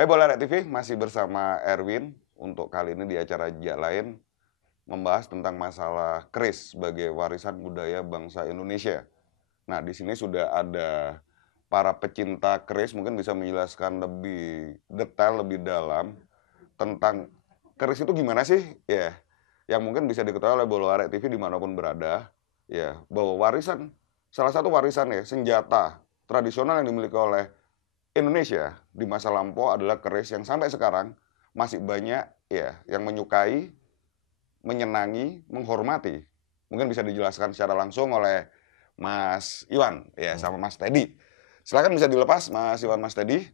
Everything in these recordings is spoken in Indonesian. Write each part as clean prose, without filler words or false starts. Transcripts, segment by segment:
Hai Bola Rek TV, masih bersama Erwin untuk kali ini di acara Jak Lain membahas tentang masalah keris sebagai warisan budaya bangsa Indonesia. Nah, di sini sudah ada para pecinta keris mungkin bisa menjelaskan lebih detail, lebih dalam tentang keris itu gimana sih? Ya, yang mungkin bisa diketahui oleh Bola Rek TV dimanapun berada, ya, bahwa warisan, salah satu warisan ya, senjata tradisional yang dimiliki oleh Indonesia di masa lampau adalah keris yang sampai sekarang masih banyak ya yang menyukai, menyenangi, menghormati. Mungkin bisa dijelaskan secara langsung oleh Mas Iwan ya sama Mas Teddy. Silakan bisa dilepas Mas Iwan, Mas Teddy.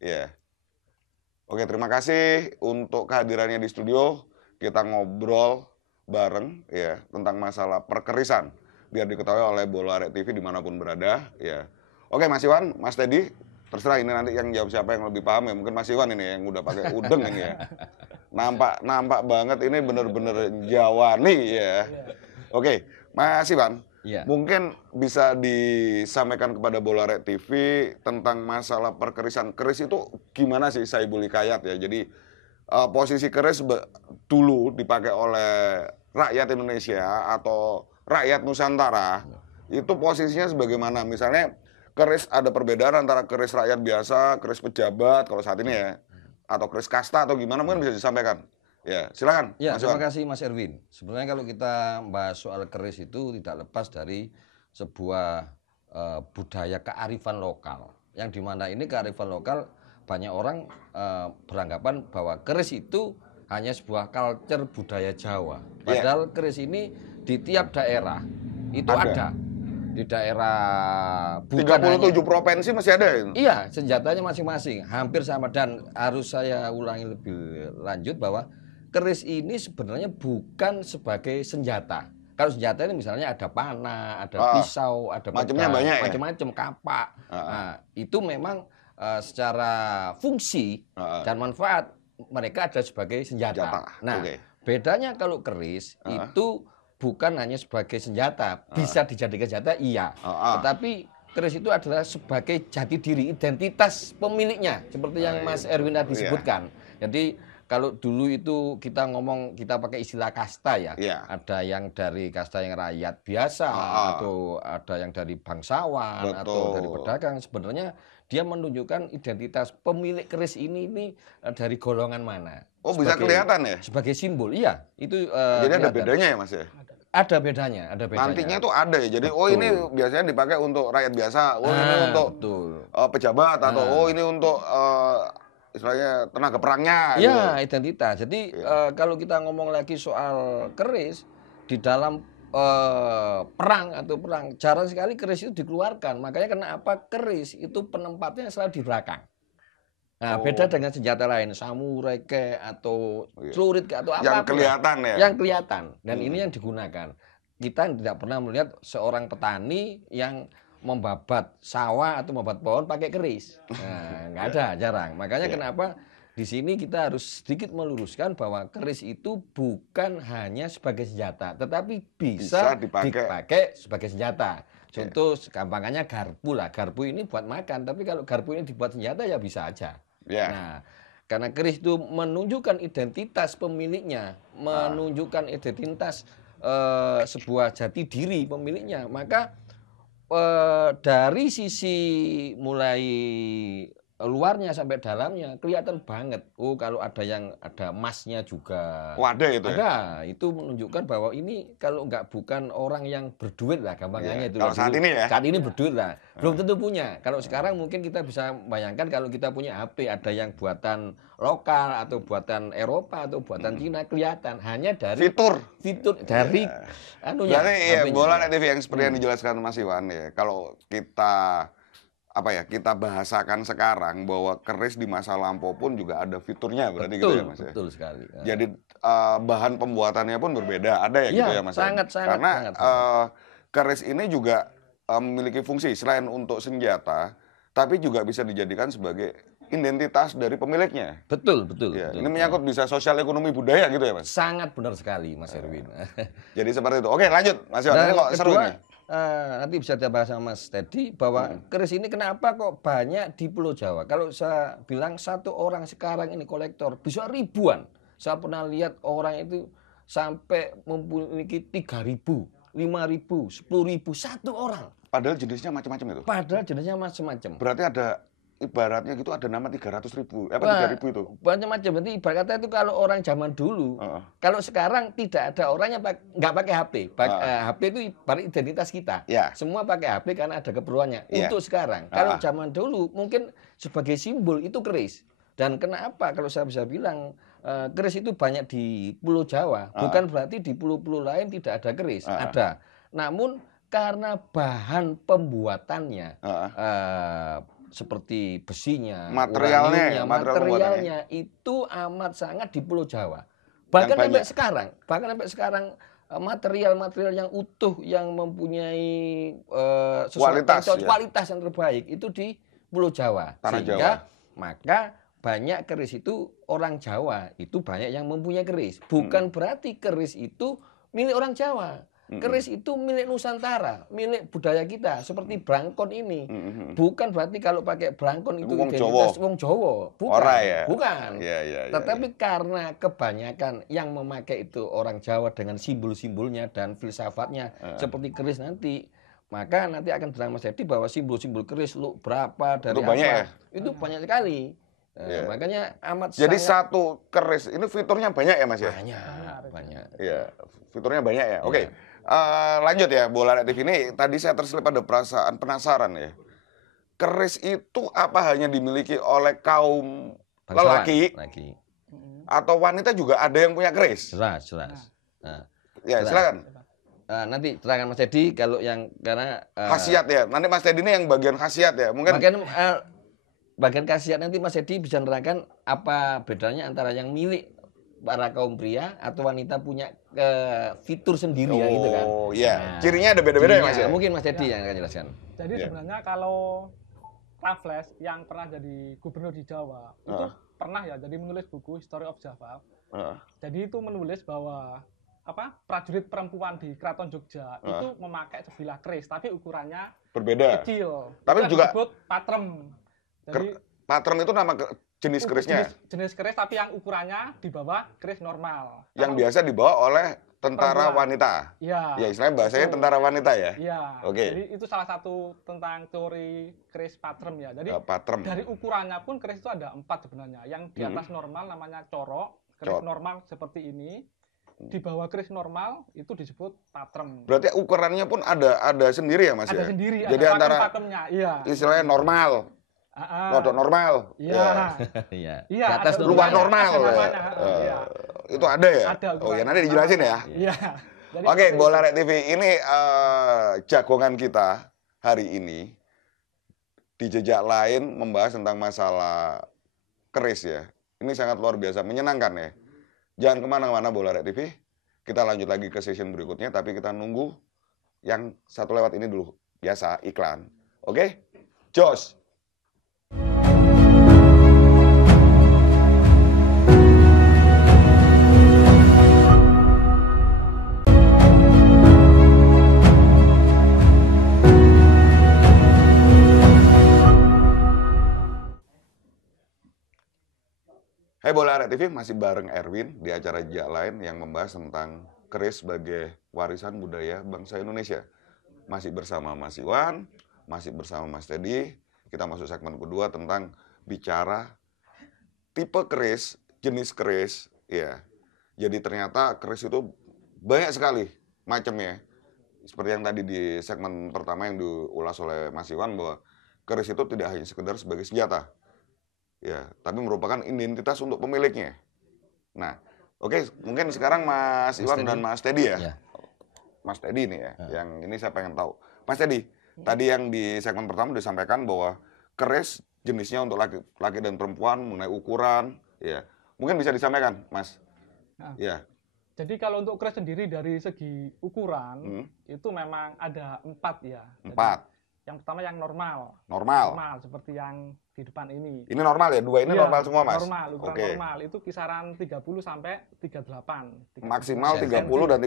Ya. Oke, terima kasih untuk kehadirannya di studio. Kita ngobrol bareng ya tentang masalah perkerisan biar diketahui oleh Bola Rek TV dimanapun berada ya. Oke, Mas Iwan, Mas Teddy, terserah ini nanti yang jawab siapa yang lebih paham ya. Mungkin Mas Iwan ini yang udah pakai udeng ini ya. Nampak banget ini bener-bener Jawani ya. Oke, Mas Iwan, Iya. mungkin bisa disampaikan kepada Bola Rek TV tentang masalah perkerisan. Keris itu gimana sih Saibul Hikayat ya. Jadi posisi keris dulu dipakai oleh rakyat Indonesia atau rakyat Nusantara itu posisinya sebagaimana? Misalnya keris ada perbedaan antara keris rakyat biasa, keris pejabat kalau saat ini ya, atau keris kasta atau gimana mungkin bisa disampaikan. Ya, silakan. Ya, Mas terima Iwan. kasih Mas Erwin. Sebenarnya kalau kita bahas soal keris itu tidak lepas dari sebuah budaya kearifan lokal. Yang dimana ini kearifan lokal banyak orang beranggapan bahwa keris itu hanya sebuah culture budaya Jawa. Iya. Padahal keris ini di tiap daerah itu Ada. ada. Di daerah bukan hanya 37 provinsi masih ada ya? iya, senjatanya masing-masing, hampir sama. Dan harus saya ulangi lebih lanjut bahwa keris ini sebenarnya bukan sebagai senjata. Kalau senjata ini misalnya ada panah, ada pisau, ada Macamnya pedang, banyak ya? macam-macam, kapak. Nah, itu memang secara fungsi dan manfaat mereka ada sebagai senjata. Senjata, Nah, oke. bedanya kalau keris itu bukan hanya sebagai senjata, bisa dijadikan senjata, iya. Tetapi keris itu adalah sebagai jati diri, identitas pemiliknya, seperti yang Mas Erwin tadi Iya. sebutkan. Jadi kalau dulu itu kita ngomong, kita pakai istilah kasta ya. Iya. Ada yang dari kasta yang rakyat biasa, atau ada yang dari bangsawan, atau dari Betul. pedagang. Sebenarnya dia menunjukkan identitas pemilik keris ini dari golongan mana. Oh, bisa kelihatan ya? Sebagai simbol, iya. Itu Jadi ada kelihatan. bedanya ya Mas ya? Ada bedanya, ada bedanya. Nantinya tuh ada ya. Jadi oh ini biasanya dipakai untuk rakyat biasa, oh ini untuk betul. pejabat atau oh ini untuk istilahnya tenaga perangnya gitu. Iya, identitas. Jadi kalau kita ngomong lagi soal keris di dalam perang, jarang sekali keris itu dikeluarkan. Makanya kenapa keris itu penempatnya selalu di belakang. Nah, beda dengan senjata lain, samurai atau celurit atau apa. Yang kelihatan ya. Yang kelihatan, dan ini yang digunakan. Kita tidak pernah melihat seorang petani yang membabat sawah atau membabat pohon pakai keris. Nah, nggak ada, jarang. Makanya kenapa di sini kita harus sedikit meluruskan bahwa keris itu bukan hanya sebagai senjata, tetapi bisa dipakai sebagai senjata. Contoh gampangannya garpu lah. Garpu ini buat makan, tapi kalau garpu ini dibuat senjata ya bisa aja. Nah, karena keris itu menunjukkan identitas pemiliknya, menunjukkan identitas sebuah jati diri pemiliknya, maka dari sisi mulai luarnya sampai dalamnya kelihatan banget. Oh, kalau ada emasnya juga. Oh, ada itu ya? Ada. Itu menunjukkan bahwa ini kalau bukan orang yang berduit lah, gampangannya itu. Kalau saat ini ya? Saat ini berduit lah. Belum tentu punya. Kalau sekarang mungkin kita bisa bayangkan kalau kita punya HP, ada yang buatan lokal atau buatan Eropa atau buatan Cina, kelihatan hanya dari fitur dari anunya. Berarti Bola Rek TV yang seperti yang dijelaskan Mas Iwan ya. Kalau kita kita bahasakan sekarang bahwa keris di masa lampau pun juga ada fiturnya berarti gitu ya Mas ya. Betul sekali. Jadi bahan pembuatannya pun berbeda, ada ya gitu ya Mas. Sangat. Karena keris ini juga memiliki fungsi selain untuk senjata, tapi juga bisa dijadikan sebagai identitas dari pemiliknya. Betul. Ya, ini menyangkut bisa sosial ekonomi budaya gitu ya Mas. Sangat benar sekali Mas Erwin. Jadi seperti itu. Oke, lanjut Mas Iwan. Ini kok seru nih. nanti bisa dibahas sama Mas Teddy bahwa keris ini kenapa kok banyak di Pulau Jawa. Kalau saya bilang satu orang sekarang ini kolektor bisa ribuan. Saya pernah lihat orang itu sampai memiliki 3.000, 5.000, 10.000 satu orang. Padahal jenisnya macam-macam itu. Padahal jenisnya macam-macam. Berarti ada ibaratnya gitu ada nama 300.000, apa Wah, 3.000 itu? macam-macam. Berarti ibarat kata itu kalau orang zaman dulu, kalau sekarang tidak ada orang yang nggak pakai HP. HP itu ibarat identitas kita. Ya. Semua pakai HP karena ada keperluannya. Ya. Untuk sekarang, kalau zaman dulu mungkin sebagai simbol itu keris. Dan kenapa kalau saya bisa bilang keris itu banyak di Pulau Jawa, bukan berarti di pulau-pulau lain tidak ada keris. Ada. Namun karena bahan pembuatannya seperti besinya, materialnya itu amat sangat di Pulau Jawa. Bahkan sampai sekarang material-material yang utuh yang mempunyai kualitas yang terbaik itu di Pulau Jawa. Sehingga maka banyak keris itu orang Jawa itu banyak yang mempunyai keris. Bukan berarti keris itu milik orang Jawa. Keris itu milik Nusantara, milik budaya kita. Seperti brangkon ini, bukan berarti kalau pakai brangkon itu identitas wong Jawa, bukan. Tetapi karena kebanyakan yang memakai itu orang Jawa dengan simbol-simbolnya dan filsafatnya seperti keris nanti, maka nanti akan bilang Mas Edi bahwa simbol-simbol keris lu berapa dari itu apa, banyak ya? Itu banyak sekali. Makanya amat. Jadi satu keris ini fiturnya banyak ya Mas ya? Banyak. Iya, fiturnya banyak ya. Oke. Lanjut ya, Bola Rakyat TV ini tadi saya terselip ada perasaan penasaran ya. Keris itu apa hanya dimiliki oleh kaum lelaki atau wanita juga ada yang punya keris? Jelas. Ya, silakan. Nanti terangkan Mas Teddy kalau yang karena khasiat ya. Nanti Mas Teddy ini yang bagian khasiat ya. Mungkin bagian khasiat nanti Mas Teddy bisa nerangkan apa bedanya antara yang milik para kaum pria atau wanita punya fitur sendiri ya gitu kan. Oh iya, cirinya ada beda-beda ya Mas ya? Mungkin Mas Teddy yang akan jelaskan. Jadi sebenarnya kalau Raffles yang pernah jadi gubernur di Jawa itu pernah ya jadi menulis buku History of Java. Jadi itu menulis bahwa prajurit perempuan di Keraton Jogja itu memakai sebilah keris tapi ukurannya berbeda. Kecil. Tapi juga disebut patrem. Jadi patrem itu nama jenis kerisnya? Jenis keris tapi yang ukurannya di bawah keris normal. Yang biasa dibawa oleh tentara wanita? Iya. Ya istilahnya bahasanya tentara wanita ya? Iya. Oke. Jadi itu salah satu tentang teori keris patrem ya. Jadi patrem. dari ukurannya pun keris itu ada 4 sebenarnya. Yang di atas normal namanya corok, keris normal seperti ini. Di bawah keris normal itu disebut patrem. Berarti ukurannya pun ada sendiri ya Mas ya? Ada sendiri. Jadi ada antara patremnya, iya. Istilahnya normal. Rodok normal. Iya. Di atas luar normal. Iya. Itu ada ya? Ada. Oh ya nanti dijelasin ya. Iya. Oke, Bola Rakyat TV ini jagongan kita hari ini di jejak lain membahas tentang masalah keris ya. Ini sangat luar biasa, menyenangkan ya. Jangan kemana-mana Bola Rakyat TV. Kita lanjut lagi ke session berikutnya, tapi kita nunggu yang satu lewat ini dulu. Biasa, iklan. Oke? Jos! Hai Bola Rakyat TV, masih bareng Erwin di acara jejak lain yang membahas tentang keris sebagai warisan budaya bangsa Indonesia. Masih bersama Mas Iwan, masih bersama Mas Teddy. Kita masuk segmen kedua tentang bicara tipe keris, jenis keris. Ya, jadi ternyata keris itu banyak sekali macamnya. Seperti yang tadi di segmen pertama yang diulas oleh Mas Iwan bahwa keris itu tidak hanya sekedar sebagai senjata. Ya, tapi merupakan identitas untuk pemiliknya. Nah, oke, mungkin sekarang Mas Iwan dan Mas Teddy ya. Mas Teddy ini ya, yang ini saya pengen tahu. Mas Teddy, tadi yang di segmen pertama disampaikan bahwa keris jenisnya untuk laki dan perempuan mengenai ukuran, ya. Mungkin bisa disampaikan, Mas. Ya. Jadi kalau untuk keris sendiri dari segi ukuran itu memang ada 4 ya. 4. Yang pertama yang normal. Normal. Normal seperti yang di depan ini. Ini normal ya? Dua ini Iya, normal semua, Mas? Normal, ukuran normal. Itu kisaran 30 sampai 38. Maksimal 30 dan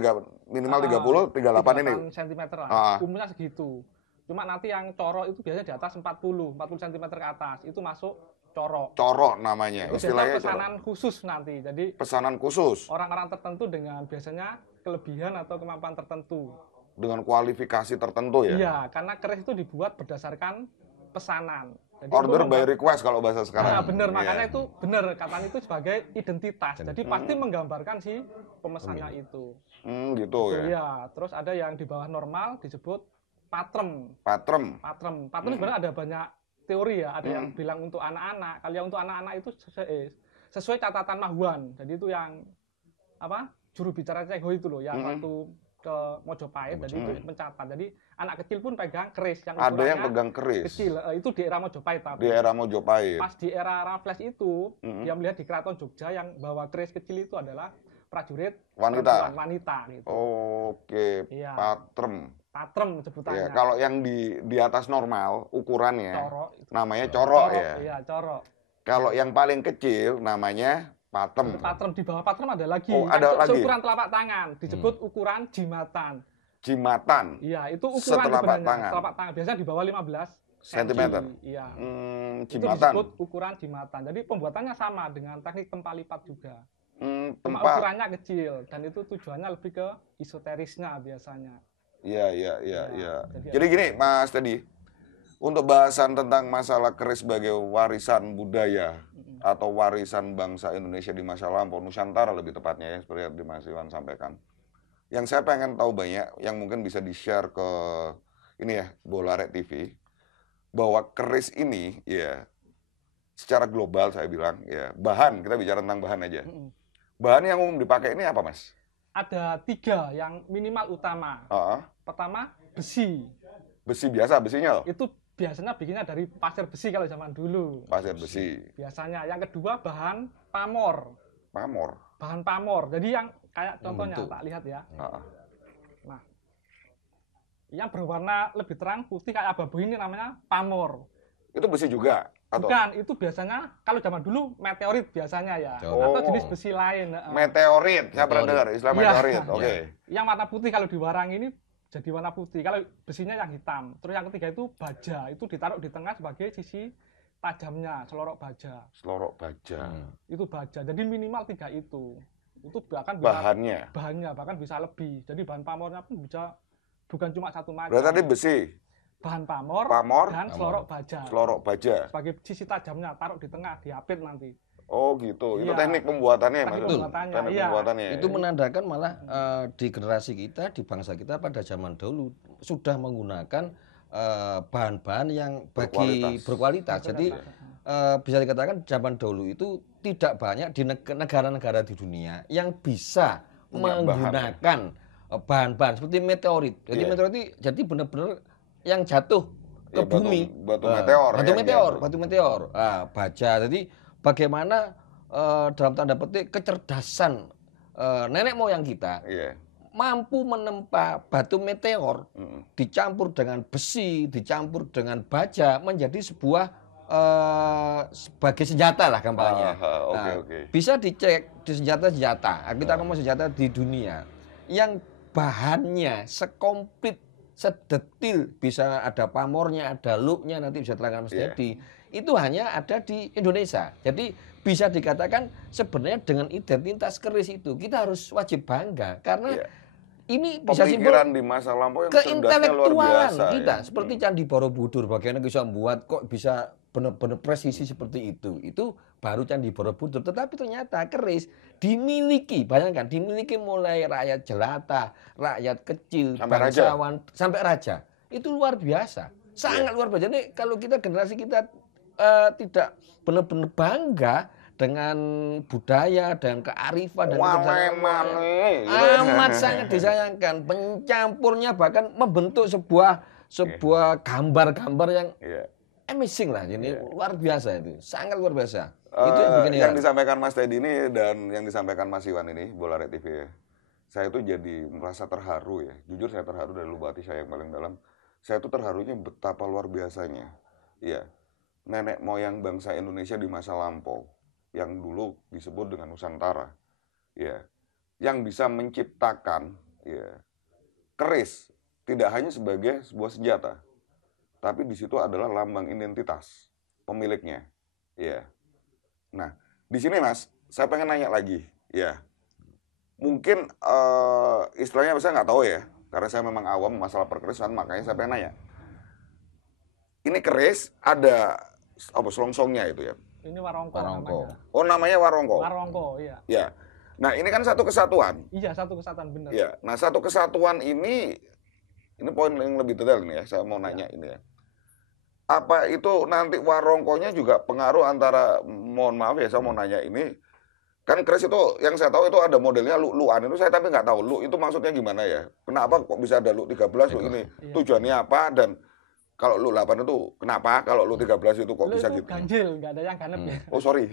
minimal 30, 38 ini. cm lah. Ah. Umumnya segitu. Cuma nanti yang corok itu biasanya di atas 40 cm ke atas. Itu masuk corok. Corok namanya. Itu Istilahnya pesanan khusus nanti. Jadi pesanan khusus. Orang-orang tertentu dengan biasanya kelebihan atau kemampuan tertentu. Dengan kualifikasi tertentu ya? Iya, karena keris itu dibuat berdasarkan pesanan. Jadi order by request kalau bahasa sekarang. Nah, benar, makanya itu benar katanya itu sebagai identitas. Jadi pasti menggambarkan si pemesannya itu. Gitu ya. Iya, terus ada yang di bawah normal disebut patrem. Patrem. Patrem sebenarnya ada banyak teori ya. Ada yang bilang untuk anak-anak. Kalau yang untuk anak-anak itu sesuai catatan Mahuan. Jadi itu yang apa? Juru bicara Cengho itu loh yang waktu ke Mojopahit, jadi itu mencatat. Jadi anak kecil pun pegang keris yang ada yang pegang keris kecil. Itu di era Mojopahit. Tapi di era Mojopahit. Pas di era Raffles itu, dia melihat di Keraton Jogja yang bawa keris kecil itu adalah prajurit wanita gitu. Oke, iya. Patrem sebutannya. Ya, kalau yang di atas normal ukurannya namanya corok ya. Iya, corok. Kalau yang paling kecil namanya patrem. Patrem, di bawah patrem ada lagi. Ada lagi. Ukuran telapak tangan disebut ukuran jimatan. Jimatan. Iya, itu ukuran telapak tangan. Biasanya di bawah 15 cm. Iya. Jimatan. Itu disebut ukuran jimatan. Jadi pembuatannya sama dengan teknik tempat lipat juga. Cuma ukurannya kecil dan itu tujuannya lebih ke esoterisnya biasanya. Iya. Jadi gini, Mas Teddy, untuk bahasan tentang masalah keris sebagai warisan budaya atau warisan bangsa Indonesia di masa lampau, Nusantara lebih tepatnya ya, seperti yang Mas Iwan sampaikan. Yang saya pengen tahu banyak, yang mungkin bisa di-share ke ini ya, Bola Red TV, bahwa keris ini ya secara global saya bilang ya, bahan, kita bicara tentang bahan aja. Bahan yang umum dipakai ini apa, Mas? Ada 3 yang minimal utama. Pertama, besi. Besi biasa, besinya loh? Itu biasanya bikinnya dari pasir besi kalau zaman dulu. Pasir besi. Biasanya. Yang kedua, bahan pamor. Pamor? Bahan pamor. Jadi yang kayak contohnya, tak lihat ya. Nah, yang berwarna lebih terang putih kayak abu-abu ini namanya pamor. Itu besi juga? Atau? Bukan, itu biasanya kalau zaman dulu meteorit biasanya ya. Atau jenis besi lain. Meteorit, saya pernah dengar istilah meteorit. Oke. Yang warna putih kalau diwarang ini jadi warna putih. Kalau besinya yang hitam. Terus yang ketiga itu baja. Itu ditaruh di tengah sebagai sisi tajamnya, selorok baja. Selorok baja. Itu baja. Jadi minimal 3 itu. Itu bahkan bisa, bahannya bahkan bisa lebih. Jadi bahan pamornya pun bisa bukan cuma satu macam. Berarti tadi besi. Bahan pamor dan selorok baja. Selorok baja. Sebagai sisi tajamnya, taruh di tengah, diapit nanti. Oh gitu, itu teknik pembuatannya Teknik pembuatannya. Itu menandakan malah di generasi kita, di bangsa kita pada zaman dahulu sudah menggunakan bahan-bahan yang berkualitas. Jadi bisa dikatakan zaman dahulu itu tidak banyak di negara-negara di dunia yang bisa menggunakan bahan-bahan seperti meteorit. Jadi meteorit itu jadi benar-benar yang jatuh ke bumi. Batu meteor. Baja. Jadi bagaimana dalam tanda petik kecerdasan nenek moyang kita mampu menempa batu meteor dicampur dengan besi, dicampur dengan baja menjadi sebuah sebagai senjata lah gampangnya. Bisa dicek di senjata-senjata. Kita ngomong senjata di dunia yang bahannya sekomplit, sedetil, bisa ada pamornya, ada looknya, nanti bisa terangkan Mas Teddy. Itu hanya ada di Indonesia. Jadi bisa dikatakan sebenarnya dengan identitas keris itu kita harus wajib bangga karena ini bisa simbol di masa lampau yang keintelektualan kita. Seperti Candi Borobudur, bagaimana bisa membuat kok bisa benar-benar presisi seperti itu. Itu baru Candi Borobudur. Tetapi ternyata keris dimiliki, bayangkan, dimiliki mulai rakyat jelata, rakyat kecil, bangsawan, sampai raja. Itu luar biasa. Sangat luar biasa. Jadi kalau kita generasi kita tidak benar-benar bangga dengan budaya dan kearifan dan amat sangat disayangkan. Pencampurnya bahkan membentuk sebuah gambar-gambar yang amazing lah. Ini luar biasa itu, sangat luar biasa. Itu yang disampaikan Mas Teddy ini dan yang disampaikan Mas Iwan ini, Bola Red TV ya. Saya itu jadi merasa terharu ya. Jujur saya terharu dari lubuk hati saya yang paling dalam. saya tuh terharunya betapa luar biasanya. Ya, nenek moyang bangsa Indonesia di masa lampau yang dulu disebut dengan Nusantara, ya, yang bisa menciptakan ya keris tidak hanya sebagai sebuah senjata, tapi di situ adalah lambang identitas pemiliknya. Ya. Nah, di sini Mas, saya pengen nanya lagi, ya. Mungkin istilahnya saya nggak tahu ya, karena saya memang awam masalah perkerisan, makanya saya pengen nanya. Ini keris ada apa selongsongnya itu ya? Ini warongko, Warongko. namanya. Oh, namanya warongko. Warongko, iya. Ya. Nah, ini kan satu kesatuan. Iya, satu kesatuan benar. Ya. Nah, satu kesatuan ini poin yang lebih detail nih ya. Saya mau nanya ini ya. Apa itu nanti warongkonya juga pengaruh antara, mohon maaf ya, saya mau nanya ini. Kan keris itu yang saya tahu itu ada modelnya lu-luan itu saya tapi nggak tahu lu itu maksudnya gimana ya? Kenapa kok bisa ada lu 13 lu ini? Iya. Tujuannya apa dan kalau lu 8 itu kenapa? Kalau lu 13 itu kok Lu bisa itu gitu? ganjil, nggak ada yang ganep ya. Oh, sorry.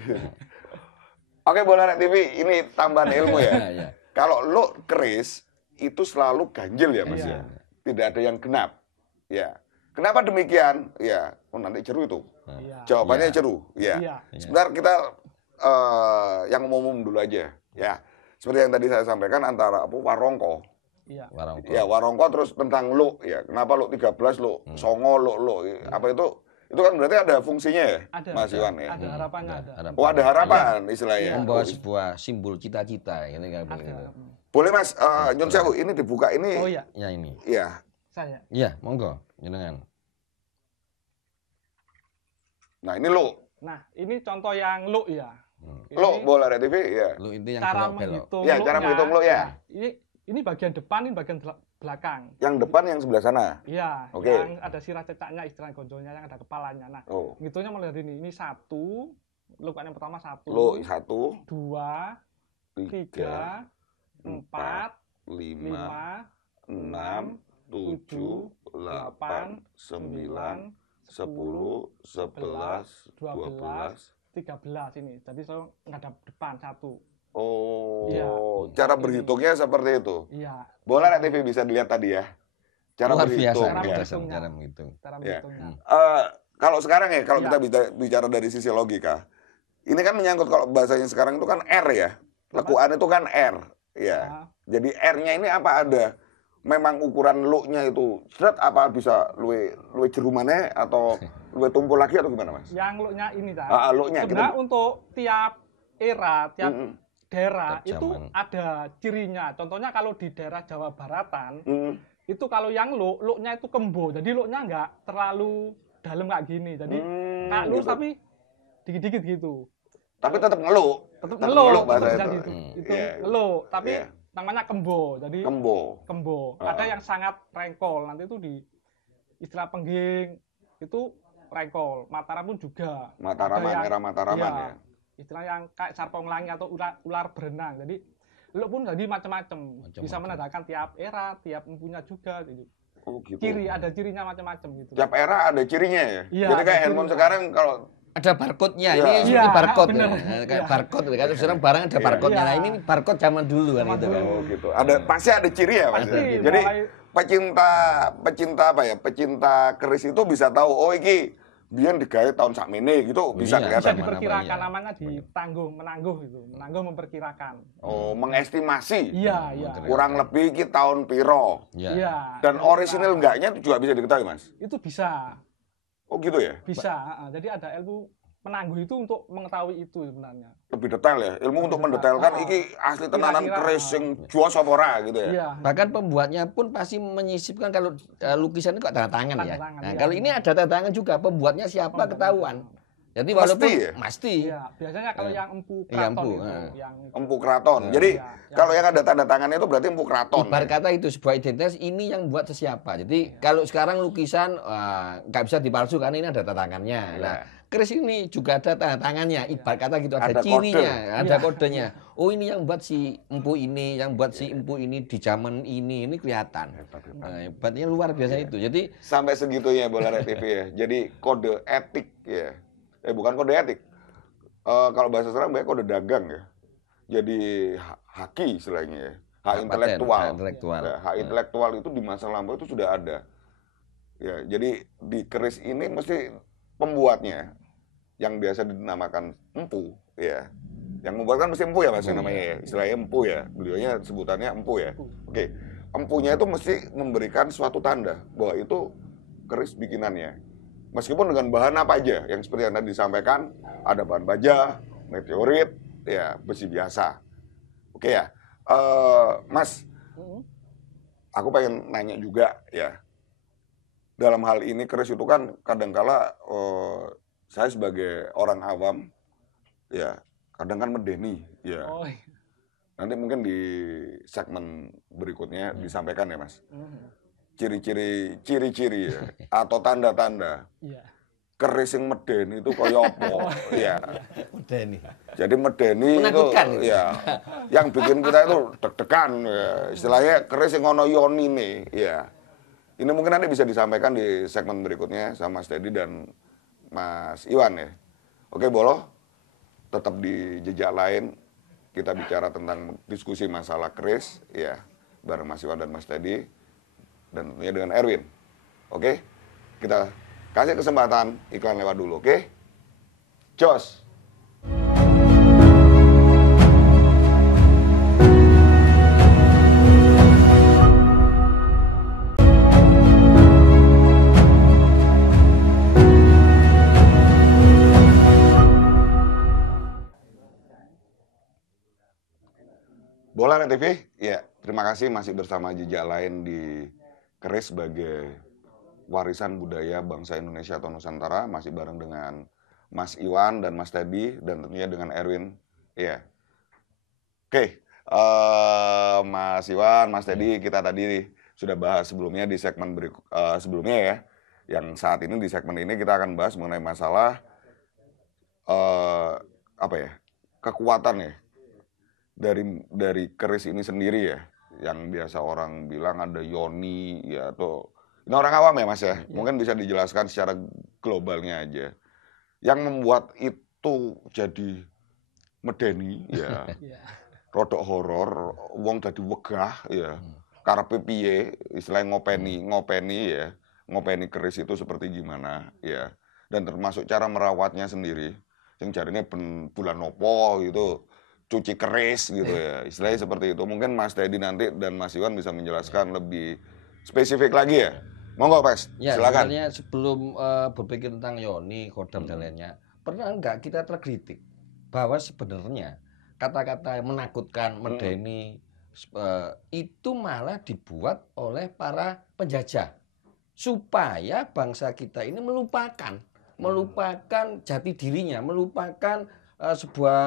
Oke, Bola Net TV, ini tambahan ilmu ya. Iya. Kalau lu keris itu selalu ganjil ya, Mas Iya. ya. Tidak ada yang genap. Ya. Kenapa demikian? Ya, oh, nanti ceru itu. Iya. Jawabannya Iya. ceru. Ya. Iya. Sebentar kita yang umum dulu aja. Ya. Seperti yang tadi saya sampaikan antara apa warongko. Iya. Warongko. Ya, warongko terus tentang lu ya. Kenapa lu 13 lu songo lu apa itu kan berarti ada fungsinya ya, Ada. Mas Iwan ya. Ada harapannya ada. Oh, ada harapan istilahnya. Membawa sebuah simbol cita-cita gitu kan Ada. begitu. Boleh Mas, Nyun Sewu, ini dibuka ini. Oh iya, Ya ini. Ya. saya. Iya, monggo. Jenengan. Nah, ini lu. Nah, ini contoh yang lu ya. Ini Lu Bola Net TV ya. Lu itu yang cara belok-belok. menghitung Ya, cara lu-nya. menghitung lu ya. Nah, ini bagian depan, ini bagian belakang. Yang depan yang sebelah sana. Iya, Oke. yang ada sirah cecaknya, istilah gonjolnya, yang ada kepalanya. Nah, Oh. ngitungnya mulai dari ini. Ini satu, lukaan yang pertama satu, Lu 1, dua, 3, tiga, empat, 5, lima, 6, 7, 8, 9, 10, 11, 12. 13 ini. Jadi selalu ngadap depan satu. Oh, Iya. cara berhitungnya seperti itu. Iya, Bola Net TV bisa dilihat tadi ya. Cara Luar berhitung. biasa, Cara ya. berhitung. cara menghitung. cara Iya. menghitungnya. Kalau sekarang ya, kalau Iya. kita bicara dari sisi logika, ini kan menyangkut kalau bahasanya sekarang itu kan R ya. Lekuan itu kan R. Ya. Nah, Jadi R-nya ini apa ada? Memang ukuran lu-nya itu seret apa bisa luwe jerumane atau luwe tumpul lagi atau gimana, Mas? yang lu-nya ini kan. Lu-nya Sebenarnya untuk tiap era, tiap Mm-mm. daerah Tiap itu zaman. ada cirinya. Contohnya kalau di daerah Jawa Baratan, Mm. itu kalau yang lu-nya itu kembo. Jadi lu-nya nggak terlalu dalam kayak gini. Jadi kayak lu Gitu. tapi dikit-dikit gitu. Tapi tetap ngeluh. Tetap Tetap ngeluh, bahasa tetap itu. gitu. Itu Iya. ngeluh, tapi Iya. namanya kembo. Jadi Kembo. kembo. Ah. Ada yang sangat rengkol. Nanti itu di istilah pengging itu rengkol. Mataram pun juga. Mataraman, Ada yang- era Mataraman iya, ya. Istilah yang kayak sarpong langi atau ular berenang. Jadi lu pun jadi macam-macam. Bisa Macam-macam. menandakan tiap era, tiap empunya juga gitu. Oh, gitu. Ciri ada cirinya macam-macam gitu. Tiap era ada cirinya ya. Iya, Jadi ada kayak handphone cirinya. sekarang kalau Ada barcode-nya. Iya. Ini Iya, seperti barcode. bener. Nah, kayak Iya. barcode kan sekarang barang ada Iya. barcode-nya. Nah, Iya. ini barcode zaman dulu kan Zaman gitu kan. dulu. oh gitu. Ada pasti ada ciri ya, Mas. Pasti, Jadi mulai- pecinta apa ya? Pecinta keris itu bisa tahu oh iki biyen digawe tahun sakmene gitu bisa Iya, bisa kelihatan. mana, diperkirakan iya. namanya ditangguh, menangguh gitu. Menangguh memperkirakan. Oh, mengestimasi. Iya, iya. Kurang lebih iki tahun piro. Iya. Iya. Dan orisinil enggaknya juga bisa diketahui, Mas. Itu bisa, Oh gitu ya. bisa. Jadi ada ilmu menangguh itu untuk mengetahui itu sebenarnya. Lebih detail ya. Ilmu untuk detail. mendetailkan Ah. iki asli tenanan Kira-kira, keris sing jual apa ora gitu ya. Iya. Bahkan pembuatnya pun pasti menyisipkan kalau lukisan itu kok tanda tangan ya. Tanda tangan, Nah, iya. kalau ini ada tanda tangan juga, pembuatnya siapa Pembuatnya. ketahuan. Jadi Mesti walaupun ya? mesti. Iya, biasanya kalau yang empu Iya, kraton empu, itu, heeh. yang Empu Kraton. Jadi Iya, kalau yang ada tanda tangannya itu berarti empu Kraton. Ibarat ya? kata itu sebuah identitas ini yang buat siapa. Jadi kalau sekarang lukisan nggak bisa dipalsukan ini ada tanda tangannya. Iya. Nah, keris ini juga ada tanda tangannya. Ibarat kata gitu ada, Ada cirinya, kode. ada Iya. kodenya. Oh ini yang buat si empu ini, yang buat si empu ini di zaman ini kelihatan. Hebat, hebat. Nah, hebatnya luar biasa itu. Jadi Sampai segitunya Bola Net TV ya. Jadi kode etik ya. Bukan kode etik. Kalau bahasa sekarang banyak kode dagang ya. Jadi haki istilahnya ya. Hak paten, intelektual. hak intelektual. Nah, hak intelektual itu di masa lampau itu sudah ada. Ya, jadi di keris ini mesti pembuatnya yang biasa dinamakan empu, ya. Yang membuat kan mesti empu ya Mas namanya ya. Istilahnya empu ya. Beliaunya sebutannya empu ya. Oke. Empunya itu mesti memberikan suatu tanda bahwa itu keris bikinannya. Meskipun dengan bahan apa aja, yang seperti yang tadi disampaikan, ada bahan baja, meteorit, ya besi biasa. Oke ya. Mas, aku pengen nanya juga ya. Dalam hal ini keris itu kan kadangkala saya sebagai orang awam ya kadang kan medeni ya. Oh, iya. Nanti mungkin di segmen berikutnya disampaikan ya Mas. Ciri-ciri ya atau tanda-tanda Iya. keris yang medeni itu kaya apa ya. Medeni. Jadi medeni itu Menakutkan gitu. ya yang bikin kita itu deg-degan ya. Istilahnya keris yang ono yonine ya. Ini mungkin nanti bisa disampaikan di segmen berikutnya sama Mas Teddy dan Mas Iwan ya. Oke, Bolo, tetap di jejak lain kita bicara tentang diskusi masalah keris ya bareng Mas Iwan dan Mas Teddy dan tentunya dengan Erwin. Oke, kita kasih kesempatan iklan lewat dulu, oke? Jos. Bola Net TV, ya terima kasih masih bersama jejak lain di keris sebagai warisan budaya bangsa Indonesia atau Nusantara, masih bareng dengan Mas Iwan dan Mas Teddy dan tentunya dengan Erwin, ya. Oke, Mas Iwan, Mas Teddy, kita tadi sudah bahas sebelumnya di segmen sebelumnya ya, yang saat ini di segmen ini kita akan bahas mengenai masalah apa ya, kekuatan ya. Dari keris ini sendiri ya, yang biasa orang bilang ada yoni ya atau ini orang awam ya Mas ya, mungkin bisa dijelaskan secara globalnya aja. Yang membuat itu jadi medeni ya, rodok horor, wong dadi wegah ya, karepe piye, istilahnya ngopeni ya, ngopeni keris itu seperti gimana ya, dan termasuk cara merawatnya sendiri, yang jarine bulan nopo gitu. Cuci keris gitu ya, istilahnya seperti itu. Mungkin Mas Teddy nanti dan Mas Iwan bisa menjelaskan lebih spesifik lagi ya. Monggo Mas, Ya, silakan. sebenarnya sebelum berpikir tentang yoni, kodam dan lainnya, pernah enggak kita tergelitik bahwa sebenarnya kata-kata menakutkan, medeni itu malah dibuat oleh para penjajah supaya bangsa kita ini melupakan jati dirinya, melupakan sebuah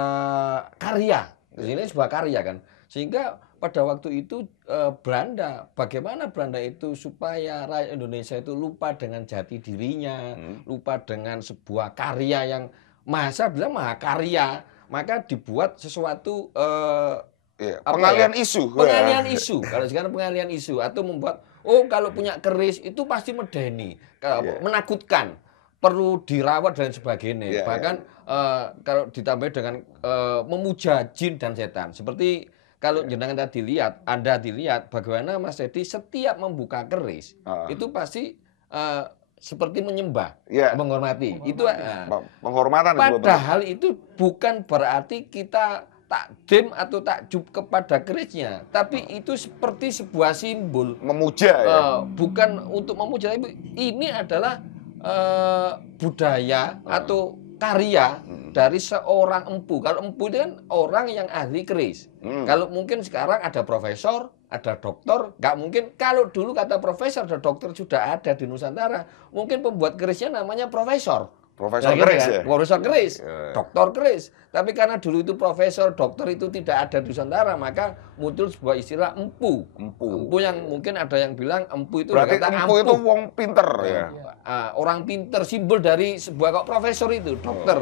karya. Ini sebuah karya kan. Sehingga pada waktu itu Belanda, bagaimana Belanda itu supaya rakyat Indonesia itu lupa dengan jati dirinya, lupa dengan sebuah karya yang saya bilang mahakarya, maka dibuat sesuatu pengalian isu. Pengalian isu. Kalau sekarang pengalian isu atau membuat kalau punya keris itu pasti medeni, menakutkan, perlu dirawat dan sebagainya. Bahkan kalau ditambah dengan memuja jin dan setan. Seperti kalau jenengan Anda dilihat bagaimana Mas Teddy setiap membuka keris itu pasti seperti menyembah, menghormati. Itu penghormatan. Padahal itu bukan berarti kita takdim atau takjub kepada kerisnya, tapi itu seperti sebuah simbol memuja ya. Bukan untuk memuja, tapi ini adalah budaya atau karya dari seorang empu. Kalau empu itu kan orang yang ahli keris. Kalau mungkin sekarang ada profesor, ada dokter, nggak mungkin. Kalau dulu kata profesor dan dokter sudah ada di Nusantara, mungkin pembuat kerisnya namanya profesor. Profesor keris ya? Profesor keris, dokter keris. Tapi karena dulu itu profesor, dokter itu tidak ada di Nusantara, maka muncul sebuah istilah empu. Empu yang mungkin ada yang bilang empu itu berarti kata empu itu wong pinter ya. Orang pinter, simbol dari sebuah kok profesor itu, dokter.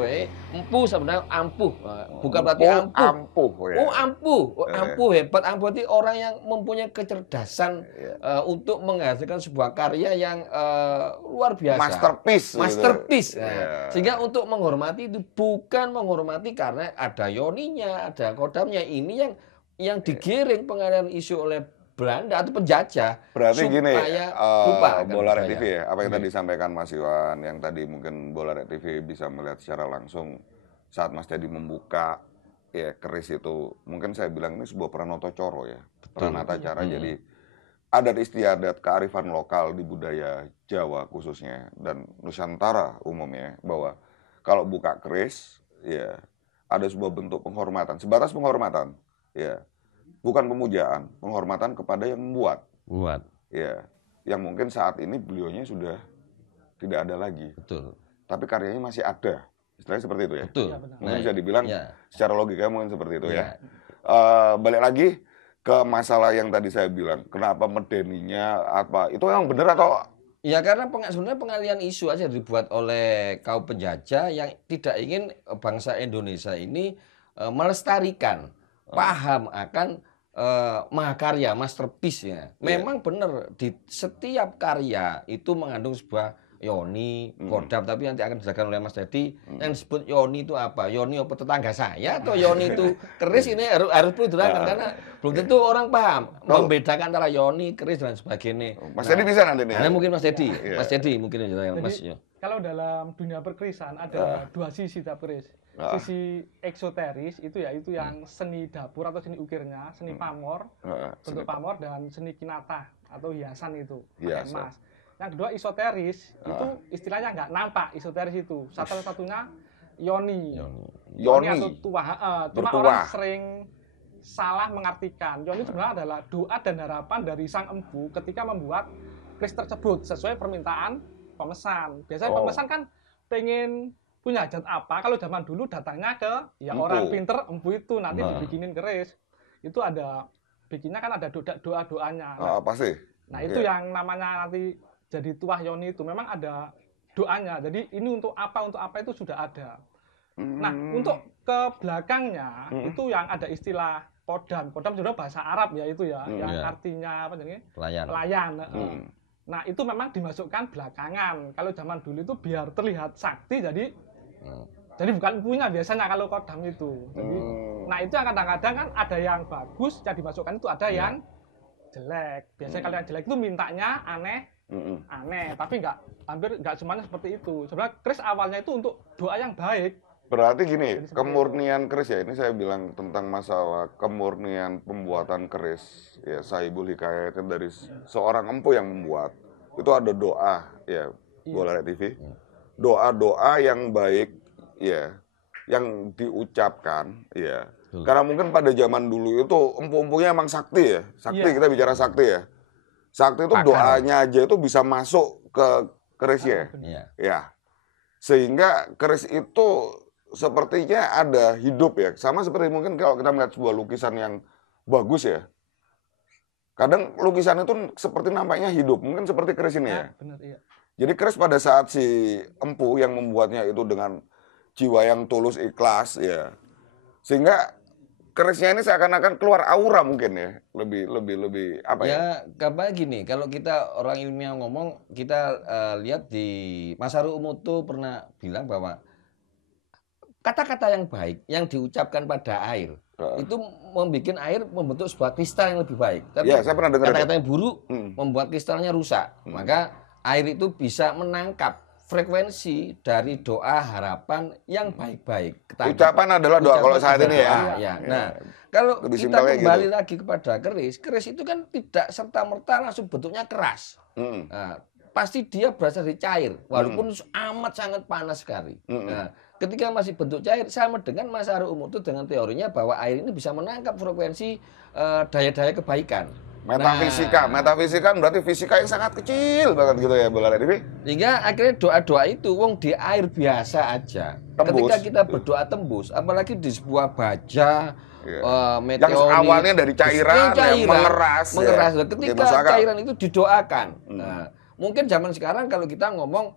Empu sebenarnya ampuh, bukan berarti ampuh. Ampuh ya. Ampuh hebat. Ampuh itu orang yang mempunyai kecerdasan untuk menghasilkan sebuah karya yang luar biasa. Masterpiece. Gitu. Sehingga untuk menghormati itu bukan menghormati karena ada yoninya, ada kodamnya. Ini yang digiring pengalian isu oleh Belanda atau penjajah. Berarti gini, supaya lupa kan Bola Red budaya. TV ya, apa yang tadi disampaikan Mas Iwan, yang tadi mungkin Bola Red TV bisa melihat secara langsung saat Mas Dedi membuka ya keris itu, mungkin saya bilang ini sebuah Pranoto Coro ya, Pranata Cara. Jadi adat istiadat kearifan lokal di budaya Jawa khususnya dan Nusantara umumnya, bahwa kalau buka keris ya ada sebuah bentuk penghormatan, sebatas penghormatan ya, bukan pemujaan, penghormatan kepada yang membuat. Ya, yang mungkin saat ini beliaunya sudah tidak ada lagi. Betul. Tapi karyanya masih ada. Istilahnya seperti itu ya. Betul. Iya, benar. Mungkin bisa dibilang secara logika mungkin seperti itu ya. Balik lagi ke masalah yang tadi saya bilang, kenapa medeninya apa? Itu yang benar atau? Ya karena sebenarnya pengalian isu aja dibuat oleh kaum penjajah yang tidak ingin bangsa Indonesia ini melestarikan, paham akan mahakarya, masterpiece ya. Memang benar di setiap karya itu mengandung sebuah yoni, kodam, tapi nanti akan dijelaskan oleh Mas Dedi. Yang disebut yoni itu apa? Yoni apa tetangga saya atau yoni itu keris, ini harus perlu diterangkan karena belum tentu orang paham membedakan antara yoni, keris dan sebagainya. Mas Dedi bisa nanti nih. Nah, mungkin Mas Dedi, Mas Dedi mungkin yang Mas. Kalau dalam dunia perkerisan ada dua sisi tiap keris. Sisi eksoteris itu ya itu yang seni dapur atau seni ukirnya, seni pamor, bentuk pamor, dan seni kinata atau hiasan itu, pakai emas. Yang kedua esoteris, itu istilahnya nggak nampak esoteris itu. Satu-satunya yoni. Yoni atau tuah. Cuma orang sering salah mengartikan. Yoni sebenarnya adalah doa dan harapan dari sang empu ketika membuat keris tersebut sesuai permintaan pemesan. Biasanya pemesan kan pengen punya hajat apa, kalau zaman dulu datangnya ke ya orang pinter empu itu nanti dibikinin keris. Itu ada bikinnya kan ada doa-doanya. Pasti. Nah, itu yang namanya nanti jadi tuah yoni itu memang ada doanya. Jadi ini untuk apa itu sudah ada. Nah, untuk ke belakangnya itu yang ada istilah kodam. Kodam sudah bahasa Arab ya itu ya, yang artinya apa jadi? Pelayan. Nah, itu memang dimasukkan belakangan. Kalau zaman dulu itu biar terlihat sakti, jadi bukan punya biasanya kalau kodam itu. Jadi, nah itu yang kadang-kadang kan ada yang bagus yang dimasukkan itu ada yang jelek. Biasanya kalau yang jelek itu mintanya aneh, tapi hampir nggak semuanya seperti itu. Sebenarnya keris awalnya itu untuk doa yang baik. Berarti gini, kemurnian keris ya, ini saya bilang tentang masalah kemurnian pembuatan keris. Ya, Saibul Hikayat dari seorang empu yang membuat. Itu ada doa, ya, Bola Red TV. Doa-doa yang baik, ya, yang diucapkan, ya. Karena mungkin pada zaman dulu itu empu-empunya emang sakti ya. Sakti, kita bicara sakti ya. Sakti itu doanya aja itu bisa masuk ke kerisnya. Ya. Sehingga keris itu sepertinya ada hidup ya. Sama seperti mungkin kalau kita melihat sebuah lukisan yang bagus ya. Kadang lukisan itu seperti nampaknya hidup. Mungkin seperti keris ini ya. Benar, iya. Jadi keris pada saat si empu yang membuatnya itu dengan jiwa yang tulus, ikhlas ya. Sehingga kerisnya ini seakan-akan keluar aura mungkin ya. Lebih apa ya? Ya, kayak gini, kalau kita orang ilmiah ngomong, kita lihat di Masaru Emoto pernah bilang bahwa kata-kata yang baik yang diucapkan pada air itu membuat air membentuk sebuah kristal yang lebih baik. Tapi saya pernah dengar kata-kata yang buruk membuat kristalnya rusak. Maka air itu bisa menangkap frekuensi dari doa harapan yang baik-baik. Ucapan adalah doa kalau saat ini ya. Nah, kalau kita kembali lagi kepada keris itu kan tidak serta-merta langsung bentuknya keras. Nah, pasti dia berasal dari cair, walaupun amat sangat panas sekali. Nah, ketika masih bentuk cair, sama dengan Masaru Emoto dengan teorinya bahwa air ini bisa menangkap frekuensi daya-daya kebaikan. Metafisika berarti fisika yang sangat kecil banget gitu ya Bola Red TV. Sehingga akhirnya doa-doa itu wong di air biasa aja. Tembus. Ketika kita berdoa tembus, apalagi di sebuah baja, meteorit, yang awalnya dari cairan yang mengeras. Ya. Ketika cairan itu didoakan. Nah, mungkin zaman sekarang kalau kita ngomong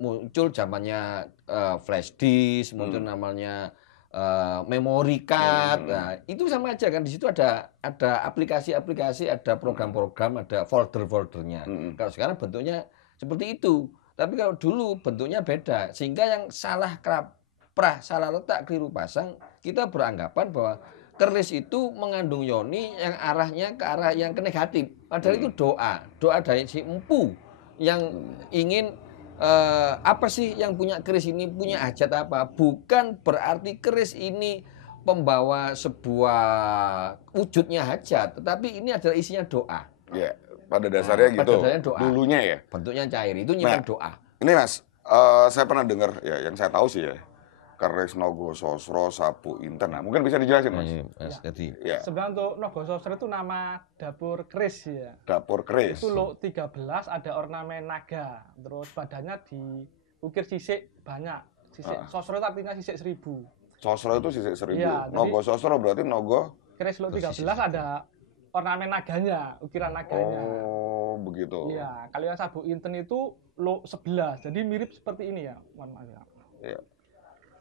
muncul zamannya flash disk, muncul namanya memory card. Nah, itu sama aja kan, di situ ada aplikasi-aplikasi, ada program-program, ada folder-foldernya. Kalau sekarang bentuknya seperti itu. Tapi kalau dulu bentuknya beda, sehingga yang salah kaprah, salah letak, keliru pasang, kita beranggapan bahwa keris itu mengandung yoni yang arahnya ke arah yang ke negatif. Padahal itu doa dari si empu yang ingin apa sih yang punya keris ini punya hajat apa? Bukan berarti keris ini pembawa sebuah wujudnya hajat, tetapi ini adalah isinya doa. Ya, pada dasarnya gitu. Pada dasarnya doa. Dulunya ya. Bentuknya cair itu nyimpan doa. Ini Mas, saya pernah dengar ya, yang saya tahu sih ya, keris Nogososro Sabu Inten. Nah, mungkin bisa dijelasin Mas. Jadi sebenarnya untuk Nogososro itu nama dapur keris ya. Dapur keris. Itu lot 13 ada ornamen naga, terus badannya diukir sisik banyak. Sisik sosro itu artinya sisik 1000. Sosro itu sisik 1000. Ya, Nogososro berarti nogo. Keris lot 13 ada ornamen naganya, ukiran naganya. Oh, begitu. Iya, kalau yang Sabu Inten itu lot 11. Jadi mirip seperti ini ya, mohon maaf ya. Iya.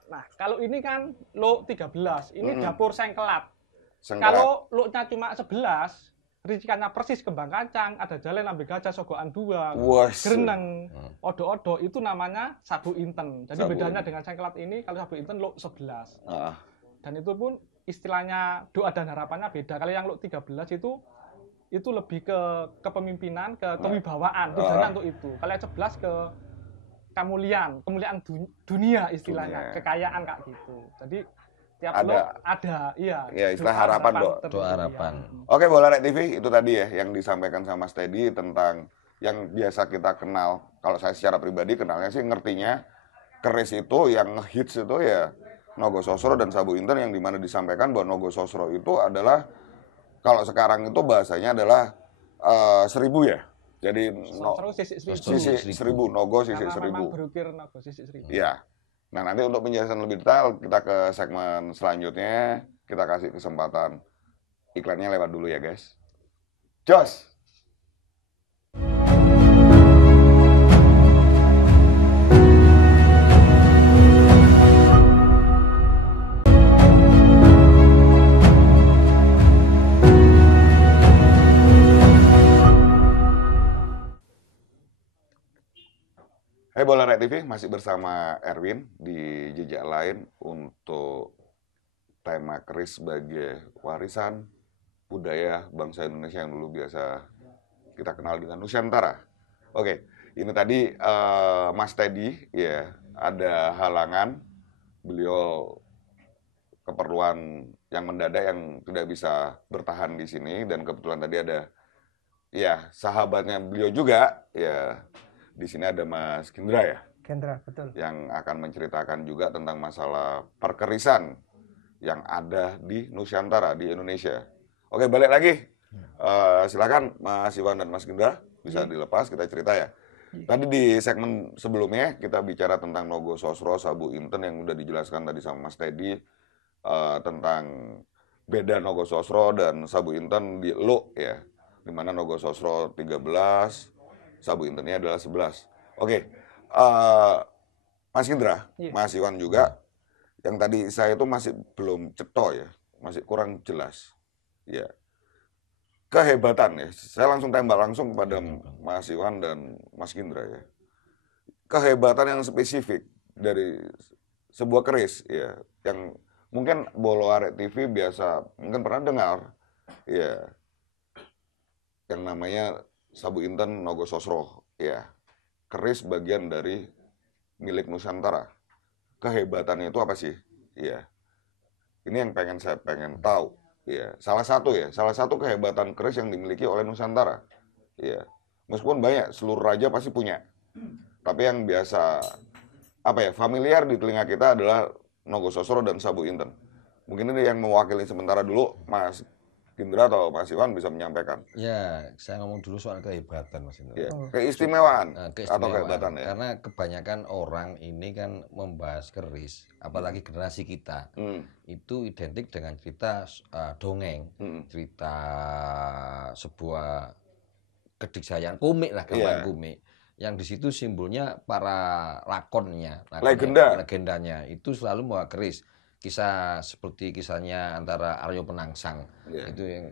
Nah, kalau ini kan lot 13, ini dapur sengkelat. Sengkelat. Kalau lotnya cuma 11, ricikannya persis kembang kacang, ada jalan ambil gajah, sogokan 2, gereneng, odo-odo, itu namanya Sabu Inten. Jadi Sabu bedanya Inten. dengan sengkelat ini, kalau Sabu Inten lot 11. Dan itu pun istilahnya doa dan harapannya beda. Kalau yang lot 13 itu lebih ke kepemimpinan, ke kewibawaan, tujuannya untuk itu. Kalau yang 11 ke kemuliaan dunia istilahnya, kekayaan kayak gitu. Jadi tiap lot ada, iya. Ya, istilah harapan, doa harapan. Oke, Bola Rek TV itu tadi ya yang disampaikan sama Steady tentang yang biasa kita kenal. Kalau saya secara pribadi kenalnya sih ngertinya keris itu yang hits itu ya Nogososro dan Sabu Inten, yang dimana disampaikan bahwa Nogososro itu adalah kalau sekarang itu bahasanya adalah 1000 ya. Jadi sisik 1000, nogo sisik 1000. Berukir nogo sisik 1000. Iya. Nah, nanti untuk penjelasan lebih detail kita ke segmen selanjutnya. Kita kasih kesempatan iklannya lewat dulu ya, guys. Jos. Hai Bola Rek TV, masih bersama Erwin di Jejak Lain untuk tema keris sebagai warisan budaya bangsa Indonesia yang dulu biasa kita kenal dengan Nusantara. Oke, ini tadi Mas Teddy ya, ada halangan, beliau keperluan yang mendadak yang tidak bisa bertahan di sini, dan kebetulan tadi ada ya sahabatnya beliau juga ya. Di sini ada Mas Gendra ya? Gendra, betul. Yang akan menceritakan juga tentang masalah perkerisan yang ada di Nusantara, di Indonesia. Oke, balik lagi. Silakan Mas Iwan dan Mas Gendra, bisa dilepas, kita cerita ya. Tadi di segmen sebelumnya kita bicara tentang Nogososro, Sabu Inten yang udah dijelaskan tadi sama Mas Teddy, tentang beda Nogososro dan Sabu Inten di lo ya. Dimana Nogososro 13, Sabu Intennya adalah 11. Oke, Mas Indra, Mas Iwan juga, yang tadi saya itu masih belum ceto ya, masih kurang jelas. Ya, kehebatan ya, saya langsung tembak langsung kepada Mas Iwan dan Mas Indra ya. Kehebatan yang spesifik dari sebuah keris ya, yang mungkin Bola Rek TV biasa mungkin pernah dengar ya, yang namanya Sabu Inten Nogososro ya, keris bagian dari milik Nusantara. Kehebatannya itu apa sih? Ya, ini yang saya pengen tahu. Ya, salah satu kehebatan keris yang dimiliki oleh Nusantara. Ya, meskipun banyak, seluruh raja pasti punya. Tapi yang biasa familiar di telinga kita adalah Nogososro dan Sabu Inten. Mungkin ini yang mewakili sementara dulu, Mas Gendra atau Mas Iwan bisa menyampaikan. Ya, saya ngomong dulu soal kehebatan, Mas Indra. Ya, keistimewaan atau kehebatan ya. Karena kebanyakan orang ini kan membahas keris, apalagi generasi kita, itu identik dengan cerita dongeng, cerita sebuah kedikdayaan komik lah, gambaran komik. Yang di situ simbolnya para lakonnya, legendanya itu selalu membawa keris. Kisah seperti kisahnya antara Aryo Penangsang, itu yang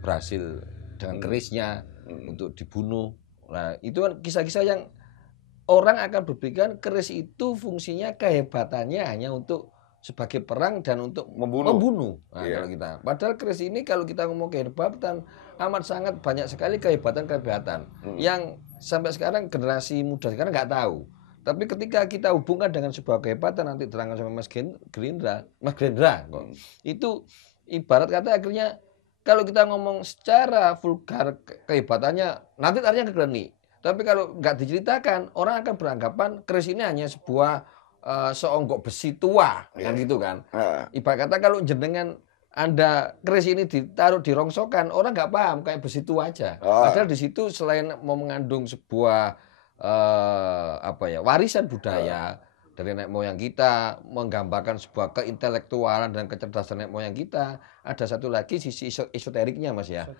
berhasil dengan kerisnya untuk dibunuh. Nah, itu kan kisah-kisah yang orang akan berpikir keris itu fungsinya kehebatannya hanya untuk sebagai perang dan untuk membunuh. Nah, kalau kita. Padahal keris ini kalau kita ngomong kehebatan amat sangat banyak sekali kehebatan yang sampai sekarang generasi muda sekarang nggak tahu. Tapi ketika kita hubungkan dengan sebuah kehebatan nanti terangkan sama Mas Gerindra kok. Itu ibarat kata akhirnya kalau kita ngomong secara vulgar kehebatannya nanti artinya kegeleni. Tapi kalau nggak diceritakan orang akan beranggapan keris ini hanya sebuah seonggok besi tua kan gitu kan. Ibarat kata kalau jenengan Anda keris ini ditaruh di rongsokan orang nggak paham kayak besi tua aja. Padahal di situ selain mau mengandung sebuah warisan budaya dari nenek moyang kita, menggambarkan sebuah keintelektualan dan kecerdasan nenek moyang kita, ada satu lagi sisi esoteriknya Mas ya.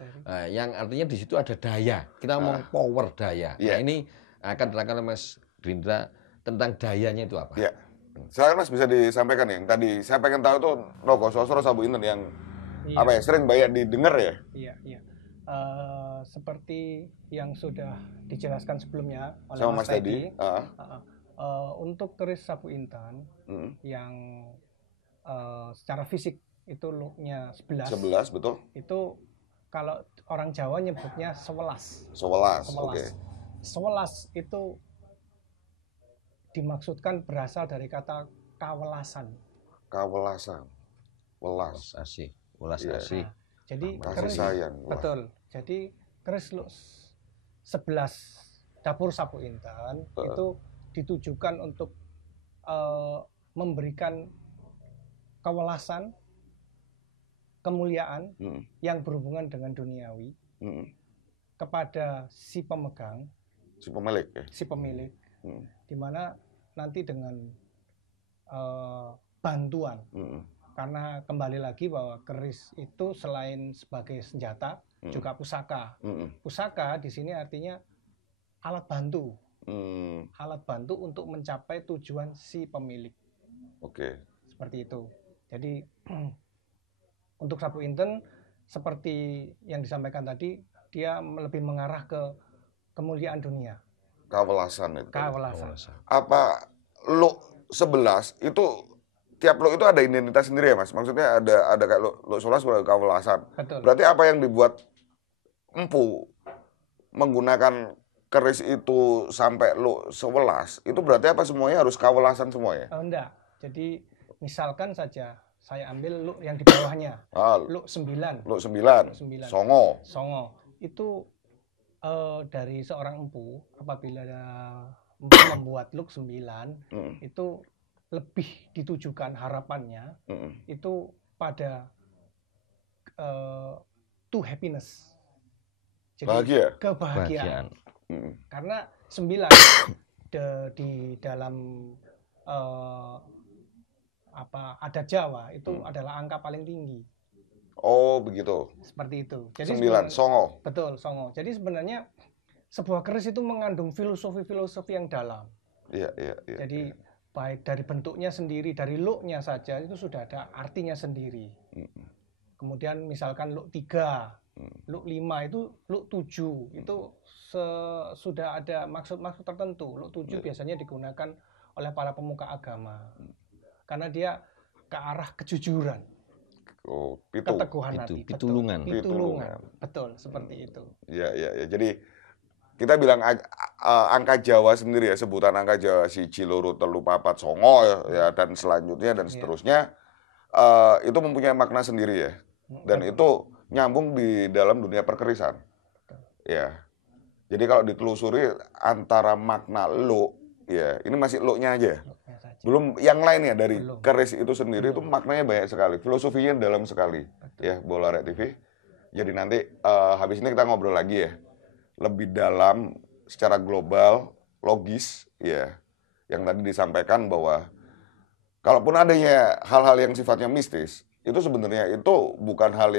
Yang artinya di situ ada daya. Kita ngomong power daya. Nah, ini akan diterangkan oleh Mas Gerindra tentang dayanya itu apa? Ya, silakan Mas bisa disampaikan yang tadi saya pengen tahu tuh Nogososro Sabu Inten yang sering banyak didengar ya. Iya. Seperti yang sudah dijelaskan sebelumnya oleh sama Mas Teddy. Untuk keris Sabu Intan yang secara fisik itu looknya 11 betul. Itu kalau orang Jawa nyebutnya 11. 11. Oke. 11 itu dimaksudkan berasal dari kata kawelasan. Welas asih. Jadi keris sayang. Betul. Jadi keris 11 dapur Sabu Intan itu ditujukan untuk memberikan kewelasan, kemuliaan yang berhubungan dengan duniawi kepada si pemegang, si pemilik. Di mana nanti dengan bantuan, karena kembali lagi bahwa keris itu selain sebagai senjata juga pusaka. Pusaka di sini artinya alat bantu, alat bantu untuk mencapai tujuan si pemilik. Seperti itu. Jadi untuk Sabu Inten seperti yang disampaikan tadi, dia lebih mengarah ke kemuliaan dunia. Kawelasan itu. Apa look 11 itu tiap look itu ada identitas sendiri ya Mas? Maksudnya ada kayak look 11 sebagai kawelasan. Betul. Berarti apa yang dibuat empu menggunakan keris itu sampai look 11 itu berarti apa semuanya harus kawelasan semua ya? Enggak. Jadi misalkan saja saya ambil look yang di bawahnya. Look 9. Look 9. Songo. Itu dari seorang empu apabila empu membuat look 9 itu lebih ditujukan harapannya itu pada to happiness. Jadi kebahagiaan. Karena 9 di dalam adat Jawa itu adalah angka paling tinggi. Oh begitu. Seperti itu. Jadi 9 songo. Betul, songo. Jadi sebenarnya sebuah keris itu mengandung filosofi yang dalam. Iya. Jadi baik dari bentuknya sendiri, dari look-nya saja itu sudah ada artinya sendiri. Kemudian misalkan look 3, look 5 itu look 7 itu sudah ada maksud-maksud tertentu. Look 7 biasanya digunakan oleh para pemuka agama. Karena dia ke arah kejujuran. Keteguhan hati. Pitulungan. Betul, seperti itu. Iya. Jadi kita bilang angka Jawa sendiri ya, sebutan angka Jawa siji loro telu papat songo ya dan selanjutnya dan seterusnya itu mempunyai makna sendiri ya. Dan itu nyambung di dalam dunia perkerisan. Ya. Jadi kalau ditelusuri antara makna lo ya, ini masih lo-nya aja. Belum yang lainnya dari keris itu sendiri itu maknanya banyak sekali, filosofinya dalam sekali. Ya, Bola Rek TV. Jadi nanti habis ini kita ngobrol lagi ya. Lebih dalam secara global, logis ya. Yang tadi disampaikan bahwa kalaupun adanya hal-hal yang sifatnya mistis, itu sebenarnya itu bukan hal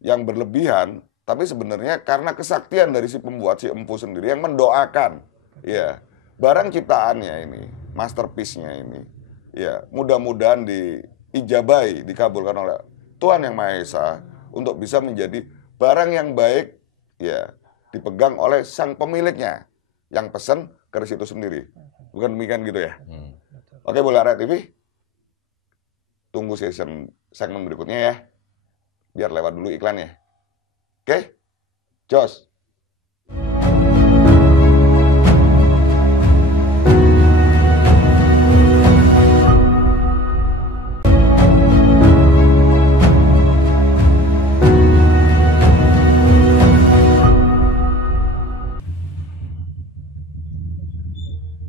yang berlebihan, tapi sebenarnya karena kesaktian dari si pembuat, si empu sendiri yang mendoakan ya barang ciptaannya ini, masterpiece-nya ini ya mudah-mudahan diijabahi, dikabulkan oleh Tuhan Yang Maha Esa untuk bisa menjadi barang yang baik ya dipegang oleh sang pemiliknya yang pesen keris itu sendiri. Bukan demikian gitu ya? Oke, Bola Rek TV. tunggu segmen berikutnya ya. Biar lewat dulu iklan ya. Oke? Jos.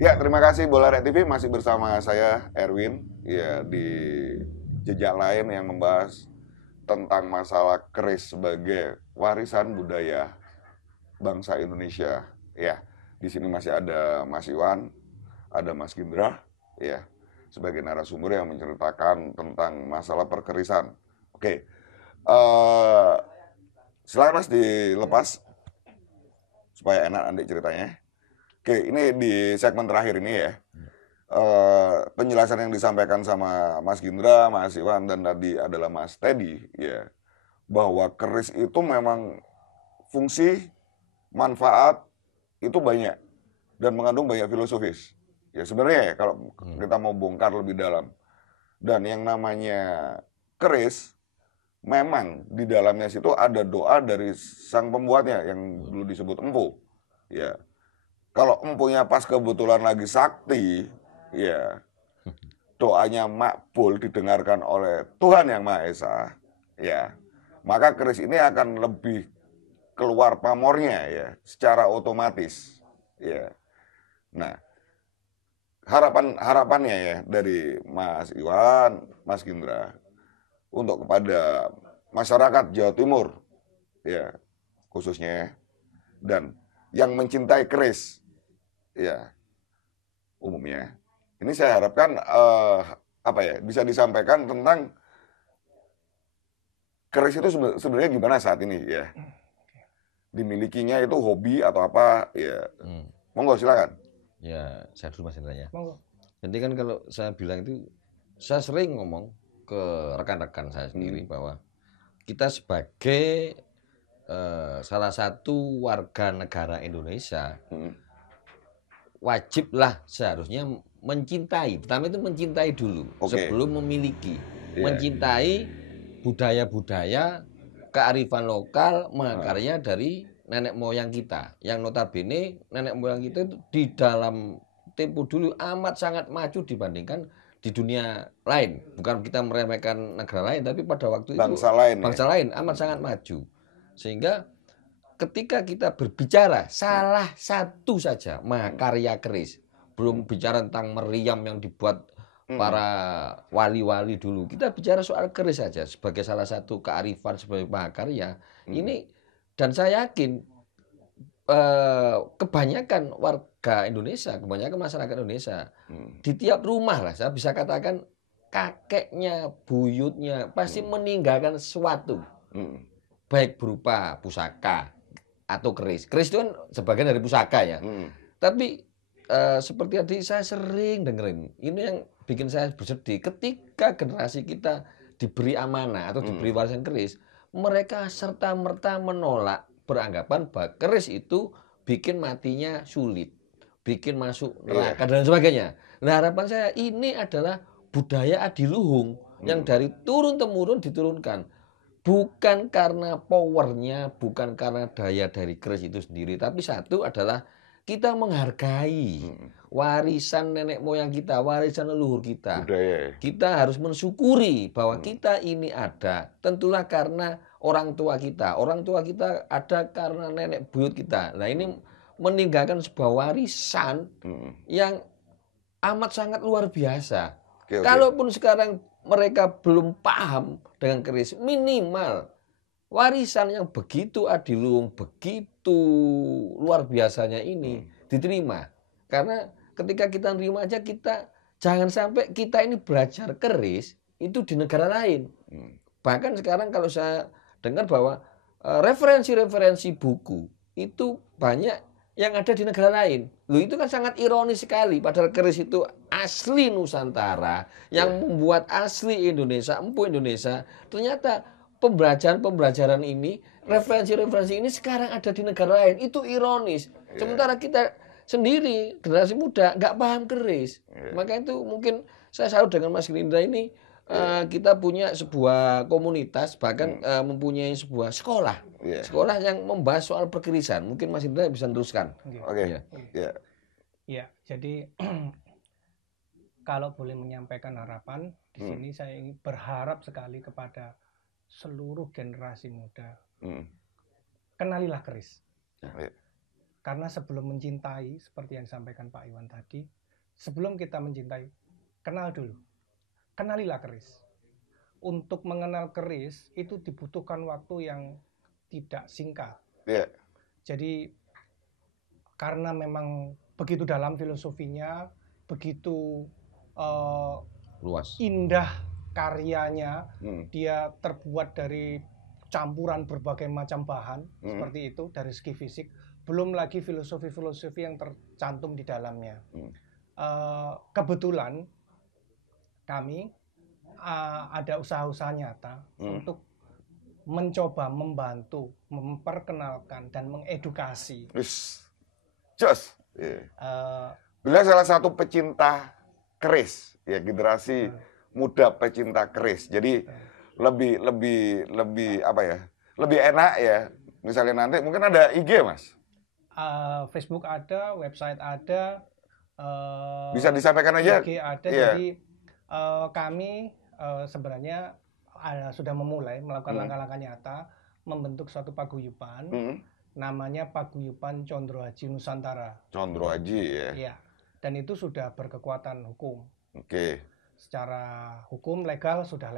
Ya, terima kasih Bola TV masih bersama saya Erwin ya di jejak lain yang membahas tentang masalah keris sebagai warisan budaya bangsa Indonesia. Ya, di sini masih ada Mas Iwan, ada Mas Gindra ya sebagai narasumber yang menceritakan tentang masalah perkerisan. Oke. Silakan Mas dilepas supaya enak nanti ceritanya. Oke, ini di segmen terakhir ini ya, penjelasan yang disampaikan sama Mas Gindra, Mas Iwan, dan tadi adalah Mas Teddy, ya, bahwa keris itu memang fungsi, manfaat, itu banyak, dan mengandung banyak filosofis. Ya sebenarnya ya, kalau kita mau bongkar lebih dalam. Dan yang namanya keris, memang di dalamnya situ ada doa dari sang pembuatnya, yang dulu disebut empu, ya. Kalau empunya pas kebetulan lagi sakti, ya doanya makbul didengarkan oleh Tuhan Yang Maha Esa, ya maka keris ini akan lebih keluar pamornya ya, secara otomatis, ya. Nah, harapannya ya dari Mas Iwan, Mas Gindra, untuk kepada masyarakat Jawa Timur, ya khususnya, dan yang mencintai keris. Ya, umumnya. Ini saya harapkan bisa disampaikan tentang keris itu sebenarnya gimana saat ini ya. Dimilikinya itu hobi atau apa ya. Monggo silakan. Ya, saya dulu Mas Indra. Monggo. Jadi kan kalau saya bilang itu, saya sering ngomong ke rekan-rekan saya sendiri bahwa kita sebagai salah satu warga negara Indonesia, wajiblah seharusnya mencintai. Pertama itu mencintai dulu sebelum memiliki. Mencintai budaya-budaya, kearifan lokal, mahakarya dari nenek moyang kita. Yang notabene nenek moyang kita itu di dalam tempo dulu amat sangat maju dibandingkan di dunia lain. Bukan kita meremehkan negara lain, tapi pada waktu itu bangsa lain amat sangat maju. Sehingga ketika kita berbicara salah satu saja mahakarya keris, belum bicara tentang meriam yang dibuat para wali-wali dulu, kita bicara soal keris saja sebagai salah satu kearifan sebagai mahakarya ini. Dan saya yakin kebanyakan warga Indonesia, kebanyakan masyarakat Indonesia di tiap rumah lah, saya bisa katakan kakeknya, buyutnya pasti meninggalkan sesuatu, baik berupa pusaka atau keris. Keris itu kan sebagian dari pusaka ya. Tapi seperti tadi saya sering dengerin, ini yang bikin saya bersedih. Ketika generasi kita diberi amanah atau diberi warisan keris, mereka serta-merta menolak, beranggapan bahwa keris itu bikin matinya sulit, bikin masuk neraka dan sebagainya. Nah, harapan saya ini adalah budaya adiluhung yang dari turun-temurun diturunkan. Bukan karena powernya, bukan karena daya dari keris itu sendiri, tapi satu adalah kita menghargai warisan nenek moyang kita, warisan leluhur kita. Budaya. Kita harus mensyukuri bahwa kita ini ada, tentulah karena orang tua kita. Orang tua kita ada karena nenek buyut kita. Nah, ini meninggalkan sebuah warisan yang amat sangat luar biasa. Kalaupun sekarang mereka belum paham dengan keris, minimal warisan yang begitu adiluhung, begitu luar biasanya ini diterima. Karena ketika kita nerima aja, kita jangan sampai kita ini belajar keris itu di negara lain. Bahkan sekarang kalau saya dengar bahwa referensi-referensi buku itu banyak yang ada di negara lain. Loh, itu kan sangat ironis sekali. Padahal keris itu asli Nusantara, yang membuat asli Indonesia, empu Indonesia. Ternyata pembelajaran ini, referensi-referensi ini sekarang ada di negara lain. Itu ironis. Sementara kita sendiri, generasi muda, nggak paham keris. Maka itu mungkin saya salut dengan Mas Gindra ini, kita punya sebuah komunitas, bahkan mempunyai sebuah sekolah. Sekolah yang membahas soal perkerisan. Mungkin Mas Indra bisa teruskan. Oke. Ya, jadi kalau boleh menyampaikan harapan di sini, saya ingin berharap sekali kepada seluruh generasi muda. Kenalilah keris. Karena sebelum mencintai, seperti yang disampaikan Pak Iwan tadi, sebelum kita mencintai, kenal dulu. Kenalilah keris. Untuk mengenal keris itu dibutuhkan waktu yang tidak singkat. Jadi karena memang begitu dalam filosofinya, begitu luas, indah karyanya, dia terbuat dari campuran berbagai macam bahan, seperti itu dari segi fisik, belum lagi filosofi-filosofi yang tercantum di dalamnya. Kebetulan kami ada usaha-usaha nyata untuk mencoba membantu, memperkenalkan dan mengedukasi. Just. Beliau salah satu pecinta keris, ya, generasi muda pecinta keris. Jadi lebih apa ya? Lebih enak ya. Misalnya nanti mungkin ada IG, Mas. Facebook ada, website ada. Bisa disampaikan aja. IG ada. Jadi kami sebenarnya sudah memulai melakukan langkah-langkah nyata, membentuk suatu paguyuban, namanya Paguyuban Condro Haji Nusantara. Condro Haji, ya. Iya. Dan itu sudah berkekuatan hukum. Oke. Secara hukum legal, sudah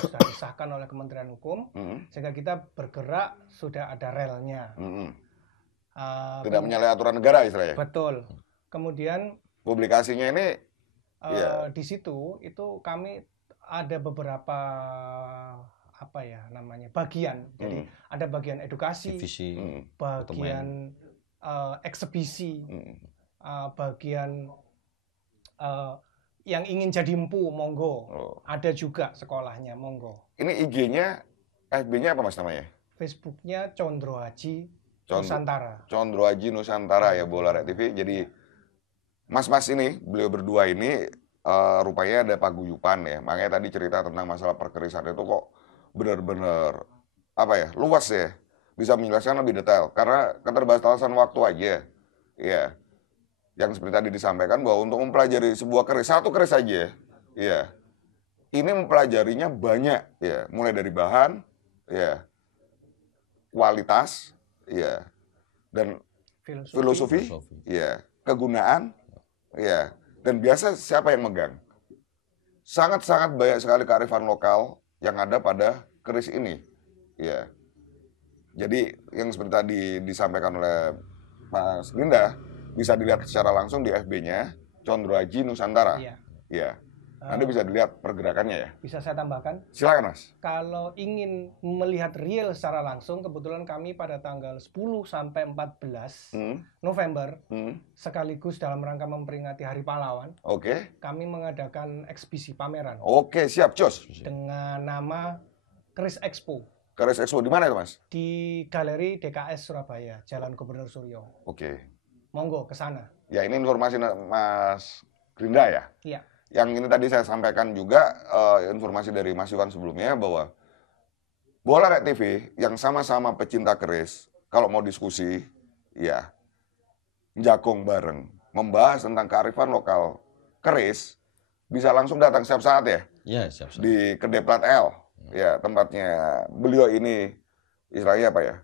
sudah disahkan oleh Kementerian Hukum, sehingga kita bergerak sudah ada relnya. Tidak menyalahi aturan negara istilahnya. Betul. Kemudian publikasinya ini di situ itu kami ada beberapa apa ya namanya bagian. Jadi ada bagian edukasi, divisi, bagian eksebisi, bagian yang ingin jadi empu, monggo. Ada juga sekolahnya, monggo. Ini IG-nya, FB-nya apa Mas namanya? Facebook-nya Condro Haji Nusantara. Condro Haji Nusantara ya, Bola Rek TV. Jadi Mas-mas ini, beliau berdua ini rupanya ada paguyuban ya. Makanya tadi cerita tentang masalah perkerisan itu kok benar-benar apa ya, luas ya. Bisa menjelaskan lebih detail karena keterbatasan waktu aja. Ya. Yang seperti tadi disampaikan bahwa untuk mempelajari sebuah keris, satu keris saja, ya, ini mempelajarinya banyak, ya, mulai dari bahan, ya, kualitas, ya, dan filosofi, ya, kegunaan, ya, dan biasa siapa yang megang? Sangat-sangat banyak sekali kearifan lokal yang ada pada keris ini, ya. Jadi yang seperti tadi disampaikan oleh Mas Linda, bisa dilihat secara langsung di FB-nya Condro Haji Nusantara. Iya. Nanti bisa dilihat pergerakannya ya. Bisa saya tambahkan? Silakan, Mas. Kalau ingin melihat real secara langsung, kebetulan kami pada tanggal 10 sampai 14 November, sekaligus dalam rangka memperingati Hari Pahlawan, kami mengadakan eksibisi pameran. Oke, siap, Jos. Dengan nama Keris Expo. Keris Expo di mana itu, Mas? Di Galeri DKS Surabaya, Jalan Gubernur Suryo. Oke. Monggo ke sana. Ya, ini informasi Mas Grinda ya? Iya. Yang ini tadi saya sampaikan juga informasi dari Mas Iwan sebelumnya bahwa Bola Rek TV yang sama-sama pecinta keris, kalau mau diskusi, ya, jagung bareng, membahas tentang kearifan lokal keris, bisa langsung datang setiap saat ya? Iya, setiap saat. Di Kedai Plat L, ya, tempatnya beliau ini, istilahnya apa ya?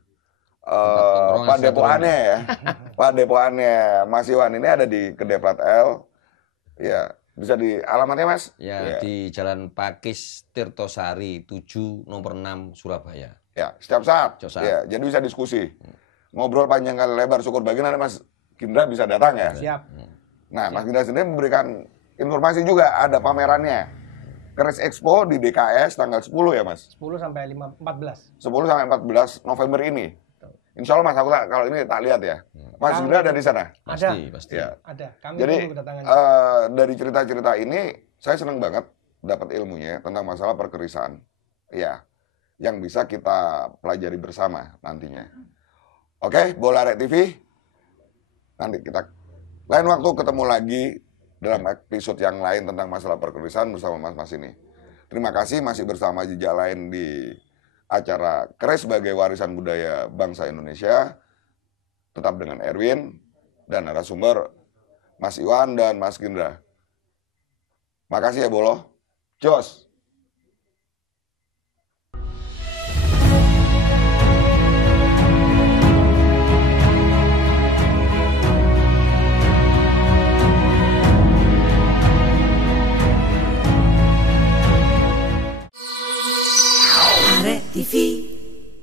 Pak Depoannya ya, Pak Depoannya Mas Iwan ini ada di Kedai Plat L, ya, bisa di alamatnya Mas? Ya, di Jalan Pakis Tirtosari 7 nomor 6 Surabaya. Ya, setiap saat. Ya, jadi bisa diskusi, ngobrol panjang kali lebar, syukur bagi nanti Mas Gindra bisa datang ya. Siap. Nah, Mas Gindra sendiri memberikan informasi juga ada pamerannya. Keris Expo di DKS tanggal 10 ya Mas? 10 sampai 14. 10 sampai 14 November ini. Insya Allah Mas, aku kalau ini tak lihat ya. Mas Gindra ada di sana? Pasti. Ya. Ada. Kami jadi dari cerita-cerita ini saya senang banget dapat ilmunya tentang masalah perkerisan. Ya, yang bisa kita pelajari bersama nantinya. Oke, Bola Rek TV. Nanti kita lain waktu ketemu lagi dalam episode yang lain tentang masalah perkerisan bersama Mas-mas ini. Terima kasih masih bersama Jejak Lain di acara Keris sebagai Warisan Budaya Bangsa Indonesia. Tetap dengan Erwin dan narasumber Mas Iwan dan Mas Gendra. Makasih ya Bolo. Jos.